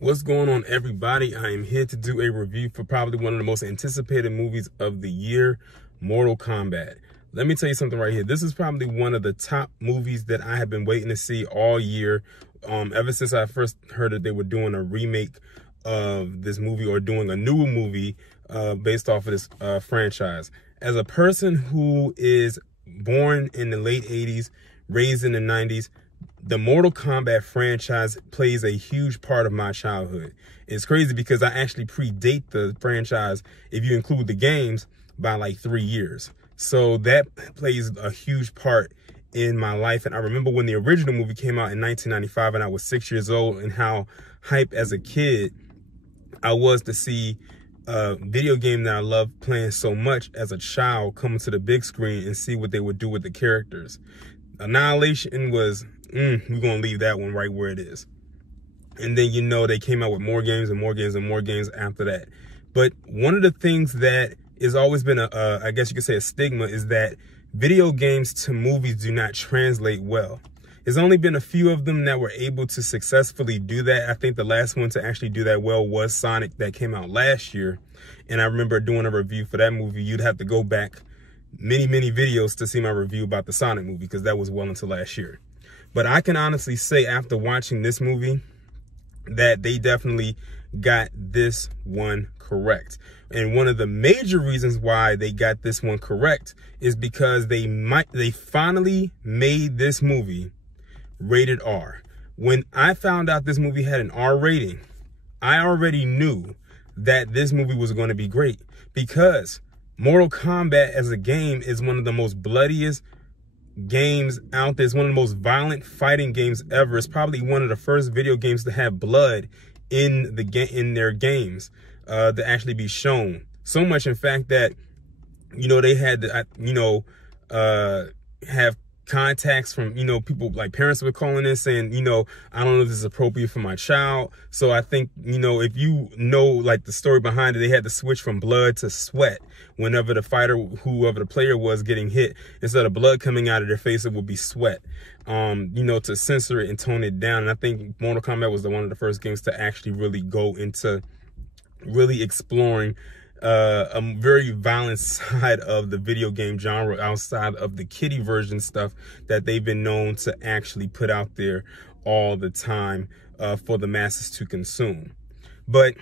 What's going on, everybody? I am here to do a review for probably one of the most anticipated movies of the year, Mortal Kombat. Let me tell you something right here. This is probably one of the top movies that I have been waiting to see all year. Ever since I first heard that they were doing a remake of this movie or doing a new movie based off of this franchise. As a person who is born in the late 80s, raised in the 90s, the Mortal Kombat franchise plays a huge part of my childhood. It's crazy because I actually predate the franchise, if you include the games, by like 3 years. So that plays a huge part in my life. And I remember when the original movie came out in 1995 and I was 6 years old, and how hype as a kid I was to see a video game that I loved playing so much as a child coming to the big screen and see what they would do with the characters. Annihilation was, we're going to leave that one right where it is. And then, you know, they came out with more games and more games and more games after that. But one of the things that has always been I guess you could say a stigma, is that video games to movies do not translate well. There's only been a few of them that were able to successfully do that. I think the last one to actually do that well was Sonic, that came out last year. And I remember doing a review for that movie. You'd have to go back many videos to see my review about the Sonic movie, because that was well into last year. But I can honestly say, after watching this movie, that they definitely got this one correct. And one of the major reasons why they got this one correct is because they finally made this movie rated R. When I found out this movie had an R rating, I already knew that this movie was going to be great, because Mortal Kombat as a game is one of the most bloodiest games out there. It's one of the most violent fighting games ever. It's probably one of the first video games to have blood in their games to actually be shown. So much, in fact, that, you know, they had to, have contacts from, you know, people, like parents were calling this saying, you know, I don't know if this is appropriate for my child. So I think, you know, if you know, like, the story behind it, they had to switch from blood to sweat whenever the fighter, whoever the player was, getting hit. Instead of blood coming out of their face, it would be sweat, you know, to censor it and tone it down. And I think Mortal Kombat was one of the first games to actually really go into really exploring a very violent side of the video game genre, outside of the kiddie version stuff that they've been known to actually put out there all the time for the masses to consume. But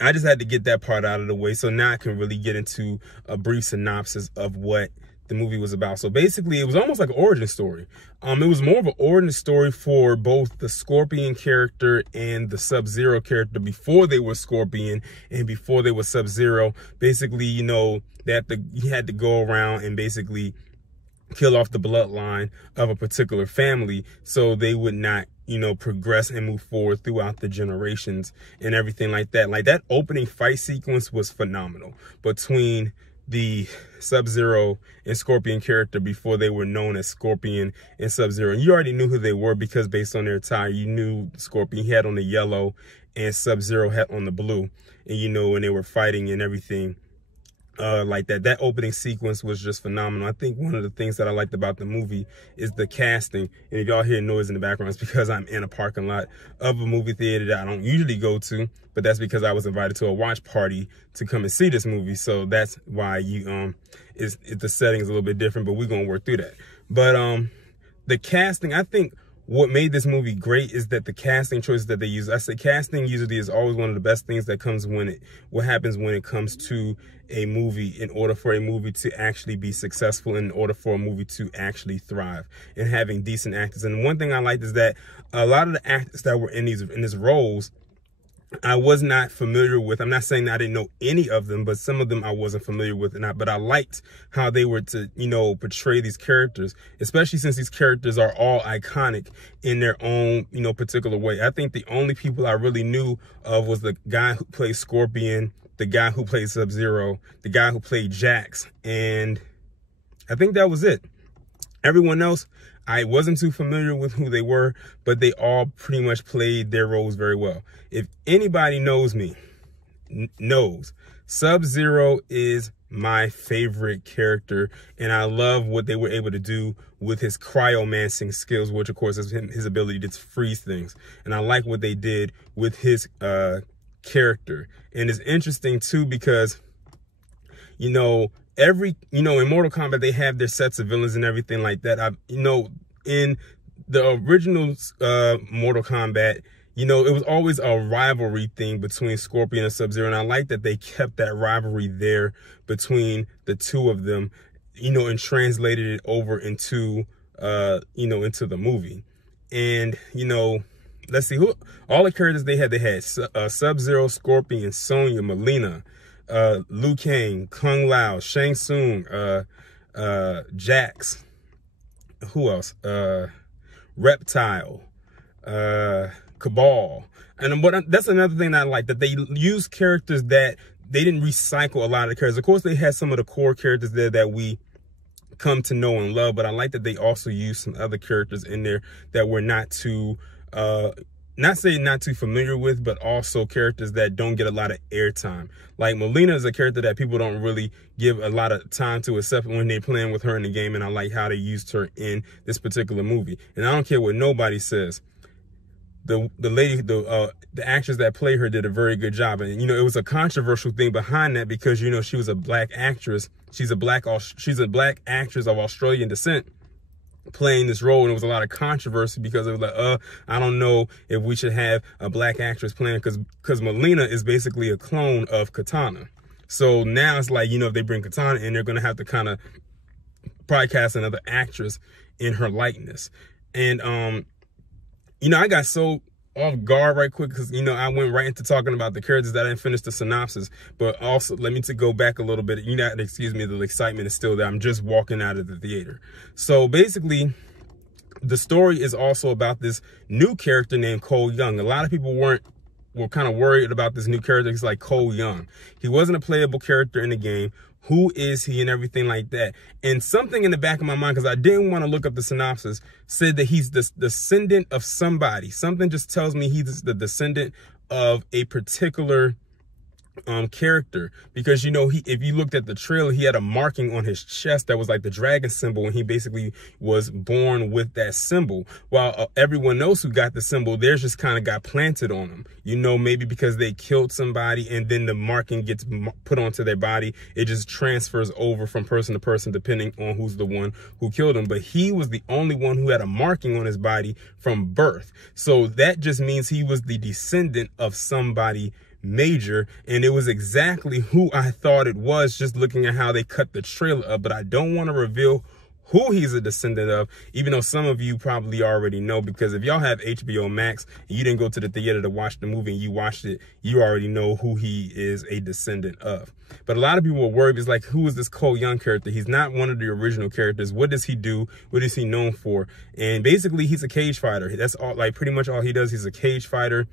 I just had to get that part out of the way, so now I can really get into a brief synopsis of what the movie was about. So basically, it was almost like an origin story. It was more of an origin story for both the Scorpion character and the Sub-Zero character before they were Scorpion and before they were Sub-Zero. Basically, you know, he had to go around and basically kill off the bloodline of a particular family so they would not, you know, progress and move forward throughout the generations and everything like that. Like, that opening fight sequence was phenomenal between the Sub-Zero and Scorpion character before they were known as Scorpion and Sub-Zero. And you already knew who they were, because based on their attire, you knew Scorpion had on the yellow and Sub-Zero had on the blue. And, you know, when they were fighting and everything like that. That opening sequence was just phenomenal. I think one of the things that I liked about the movie is the casting. And if y'all hear noise in the background, it's because I'm in a parking lot of a movie theater that I don't usually go to, but that's because I was invited to a watch party to come and see this movie. So that's why the setting is a little bit different, but we're gonna work through that. But the casting, I think what made this movie great is that the casting choices that they use. I say casting usually is always one of the best things that comes what happens when it comes to a movie, in order for a movie to actually be successful, in order for a movie to actually thrive, and having decent actors. And one thing I liked is that a lot of the actors that were in these roles, I was not familiar with. I'm not saying that I didn't know any of them, but some of them I wasn't familiar with. But I liked how they were to, you know, portray these characters, especially since these characters are all iconic in their own, you know, particular way. I think the only people I really knew of was the guy who played Scorpion, the guy who played Sub-Zero, the guy who played Jax, and I think that was it. Everyone else, I wasn't too familiar with who they were, but they all pretty much played their roles very well. If anybody knows me, knows Sub-Zero is my favorite character, and I love what they were able to do with his cryomancing skills, which of course is his ability to freeze things. And I like what they did with his character. And it's interesting too, because in Mortal Kombat they have their sets of villains and everything like that. In the original Mortal Kombat, it was always a rivalry thing between Scorpion and Sub-Zero, and I like that they kept that rivalry there between the two of them, and translated it over into, into the movie. And, let's see, all the characters they had Sub-Zero, Scorpion, Sonya, Mileena, Liu Kang, Kung Lao, Shang Tsung, Jax, who else? Reptile, Cabal. And that's another thing that I like, that they use characters that they didn't recycle a lot of the characters. Of course, they had some of the core characters there that we come to know and love, but I like that they also use some other characters in there that we're not too familiar with, but also characters that don't get a lot of airtime. Like Mileena is a character that people don't really give a lot of time to, except when they're playing with her in the game, and I like how they used her in this particular movie. And I don't care what nobody says, the actress that played her did a very good job. And it was a controversial thing behind that, because she was a black actress. She's a black actress of Australian descent playing this role, and it was a lot of controversy because it was like, I don't know if we should have a black actress playing, because Mileena is basically a clone of Katana. So now it's like, if they bring Katana in, they're going to have to kind of probably cast another actress in her likeness. And I got so off guard right quick, because I went right into talking about the characters that I didn't finish the synopsis. But also, let me go back a little bit. Excuse me, the excitement is still there. I'm just walking out of the theater. So basically, the story is also about this new character named Cole Young. A lot of people were kind of worried about this new character. He's like Cole Young. He wasn't a playable character in the game. Who is he and everything like that? And something in the back of my mind, because I didn't want to look up the synopsis, said that he's the descendant of somebody. Something just tells me he's the descendant of a particular character, because if you looked at the trailer, he had a marking on his chest that was like the dragon symbol, and he basically was born with that symbol, while everyone else who got the symbol, theirs just kind of got planted on them, maybe because they killed somebody, and then the marking gets put onto their body. It just transfers over from person to person depending on who's the one who killed him. But he was the only one who had a marking on his body from birth, so that just means he was the descendant of somebody major, and it was exactly who I thought it was, just looking at how they cut the trailer up. But I don't want to reveal who he's a descendant of, even though some of you probably already know, because if y'all have HBO Max and you didn't go to the theater to watch the movie and you watched it, you already know who he is a descendant of. But a lot of people were worried. It's like, who is this Cole Young character? He's not one of the original characters. What does he do? What is he known for? And basically, he's a cage fighter. That's all, like pretty much all he does. He's a cage fighter.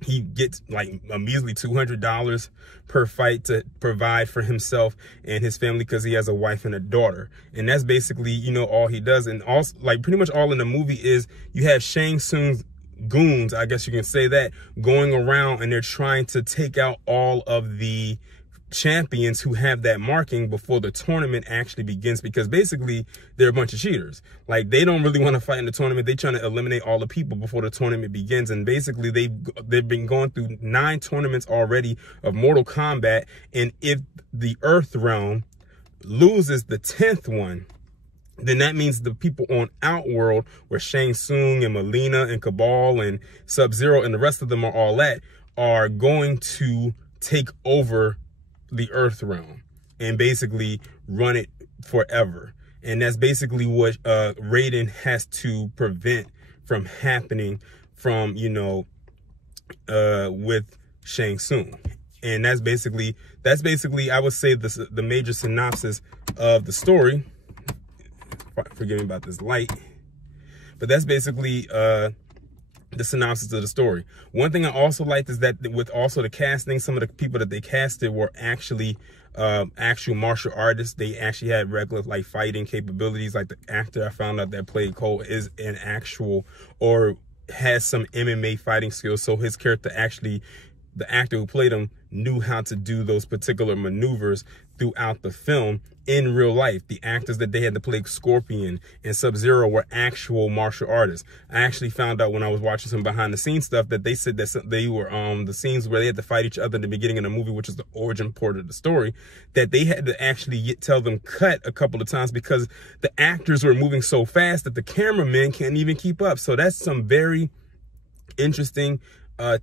He gets like a measly $200 per fight to provide for himself and his family, because he has a wife and a daughter. And that's basically, all he does. And also, like, pretty much all in the movie is you have Shang Tsung's goons, I guess you can say that, going around, and they're trying to take out all of the champions who have that marking before the tournament actually begins, because basically they're a bunch of cheaters. Like, they don't really want to fight in the tournament. They're trying to eliminate all the people before the tournament begins. And basically they've been going through 9 tournaments already of Mortal Kombat, and if the Earth realm loses the 10th one, then that means the people on Outworld, where Shang Tsung and Mileena and Cabal and Sub-Zero and the rest of them are all at, are going to take over the Earth realm and basically run it forever. And that's basically what Raiden has to prevent from happening from, with Shang Tsung. And that's basically I would say the major synopsis of the story. Forgive me about this light, but that's basically the synopsis of the story. One thing I also liked is that with also the casting, some of the people that they casted were actually actual martial artists. They actually had regular like fighting capabilities. Like the actor I found out that played Cole is an actual, or has some MMA fighting skills, so his character actually the actor who played him knew how to do those particular maneuvers throughout the film in real life. The actors that they had to play Scorpion and Sub-Zero were actual martial artists. I actually found out when I was watching some behind the scenes stuff that they said that they were the scenes where they had to fight each other in the beginning of the movie, which is the origin part of the story, that they had to actually tell them cut a couple of times because the actors were moving so fast that the cameraman can't even keep up. So that's some very interesting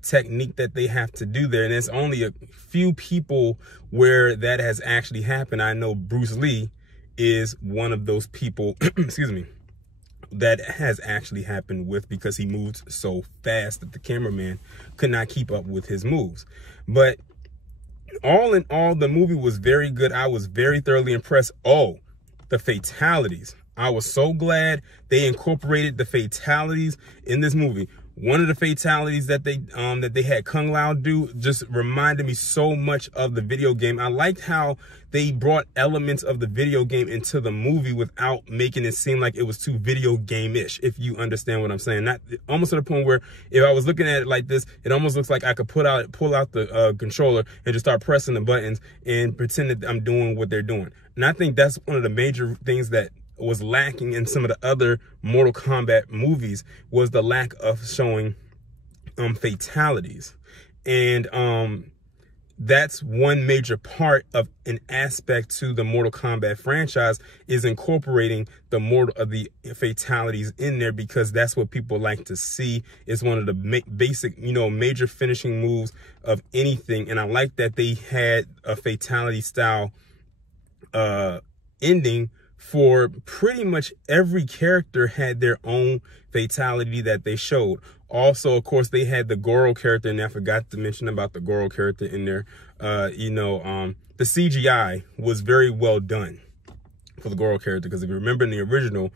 technique that they have to do there, and there's only a few people where that has actually happened. I know Bruce Lee is one of those people excuse me, that has actually happened with, because he moved so fast that the cameraman could not keep up with his moves. But all in all, the movie was very good. I was very thoroughly impressed. Oh, the fatalities. I was so glad they incorporated the fatalities in this movie. One of the fatalities that they had Kung Lao do just reminded me so much of the video game. I liked how they brought elements of the video game into the movie without making it seem like it was too video game-ish, if you understand what I'm saying. Not almost to the point where if I was looking at it like this, it almost looks like I could pull out the controller and just start pressing the buttons and pretend that I'm doing what they're doing. And I think that's one of the major things that was lacking in some of the other Mortal Kombat movies, was the lack of showing fatalities. And that's one major part of an aspect to the Mortal Kombat franchise, is incorporating the fatalities in there, because that's what people like to see. It's one of the basic, major finishing moves of anything. And I like that they had a fatality style ending for pretty much every character. Had their own fatality that they showed. Also, of course, they had the Goro character, and I forgot to mention about the Goro character in there. The CGI was very well done for the Goro character, because if you remember in the original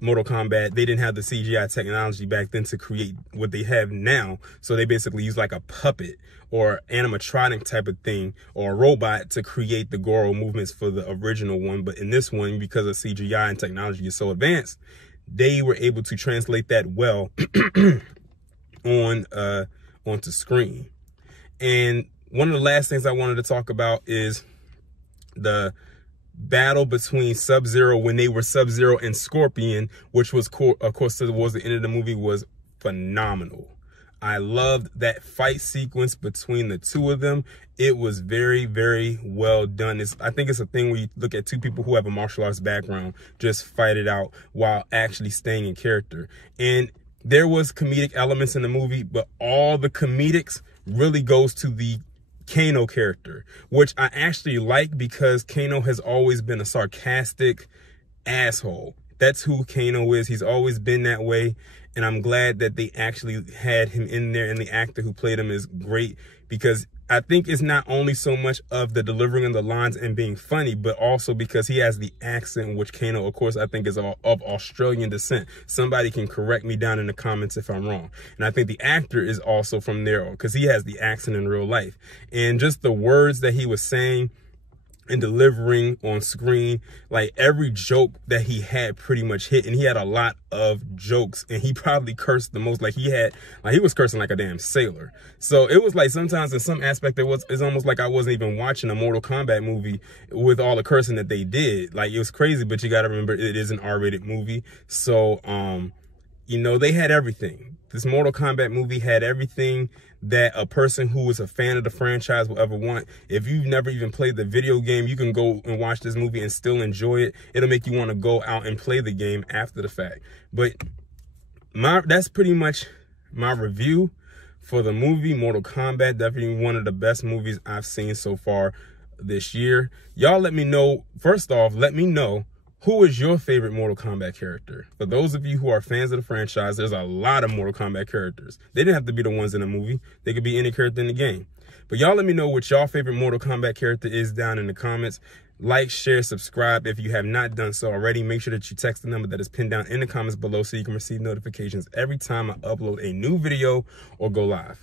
Mortal Kombat, they didn't have the CGI technology back then to create what they have now. So they basically use like a puppet or animatronic type of thing, or a robot, to create the Goro movements for the original one. But in this one, because of CGI and technology is so advanced, they were able to translate that well onto screen. And one of the last things I wanted to talk about is the battle between Sub-Zero, when they were Sub-Zero and Scorpion, which was, of course, towards the end of the movie, was phenomenal. I loved that fight sequence between the two of them. It was very, very well done. I think it's a thing where you look at two people who have a martial arts background just fight it out while actually staying in character. And there was comedic elements in the movie, but all the comedics really goes to the Kano character, which I actually like, because Kano has always been a sarcastic asshole. That's who Kano is. He's always been that way. And I'm glad that they actually had him in there, and the actor who played him is great, because I think it's not only so much of the delivering of the lines and being funny, but also because he has the accent, which Kano, of course, I think is of Australian descent. Somebody can correct me down in the comments if I'm wrong. And I think the actor is also from there, because he has the accent in real life. And just the words that he was saying and delivering on screen, like every joke that he had pretty much hit. And he had a lot of jokes, and he probably cursed the most. He was cursing like a damn sailor. So it was like, sometimes in some aspect, it's almost like I wasn't even watching a Mortal Kombat movie with all the cursing that they did. Like, it was crazy, but you got to remember, it is an R-rated movie. So, they had everything. This Mortal Kombat movie had everything that a person who is a fan of the franchise will ever want. If you've never even played the video game, you can go and watch this movie and still enjoy it. It'll make you want to go out and play the game after the fact. But that's pretty much my review for the movie Mortal Kombat. Definitely one of the best movies I've seen so far this year. Y'all let me know, first off, let me know, who is your favorite Mortal Kombat character? For those of you who are fans of the franchise, there's a lot of Mortal Kombat characters. They didn't have to be the ones in the movie. They could be any character in the game. But y'all let me know what y'all favorite Mortal Kombat character is down in the comments. Like, share, subscribe if you have not done so already. Make sure that you text the number that is pinned down in the comments below so you can receive notifications every time I upload a new video or go live.